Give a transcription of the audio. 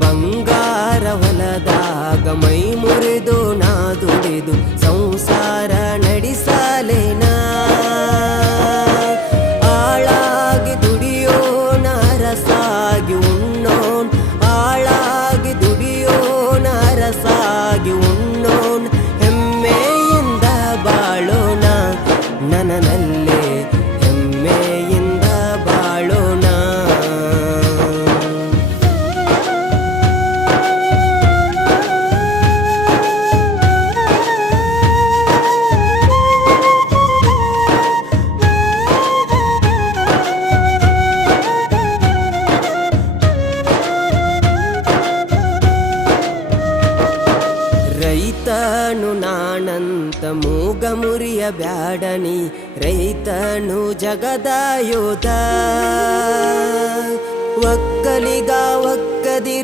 ಬಂಗಾರ ಹೊಲದಾಗ ಮೈ ಮುರಿದು ನಾ ದುಡಿದು ಸಂಸಾರ ನಡೆಸಲೇನ ಆಳಾಗಿ ದುಡಿಯೋಣ ರಸಾಗಿ ಉಣ್ಣೋನ್ ಆಳಾಗಿ ದುಡಿಯೋಣ ರಸಾಗಿ ಉಣ್ಣೋನ್ ಹೆಮ್ಮೆಯಿಂದ ಬಾಳೋಣ ನನನಲ್ಲೇ ಹೆಮ್ಮೆಯಿಂದ ಬಾಳೋಣ ರೈತನು ನಾನಂತ ಮೂಗ ಮುರಿಯ ಬ್ಯಾಡನಿ ರೈತನು ಜಗದ ಯೋಧ ಒಕ್ಕಲಿಗ ಒಕ್ಕದಿರೆ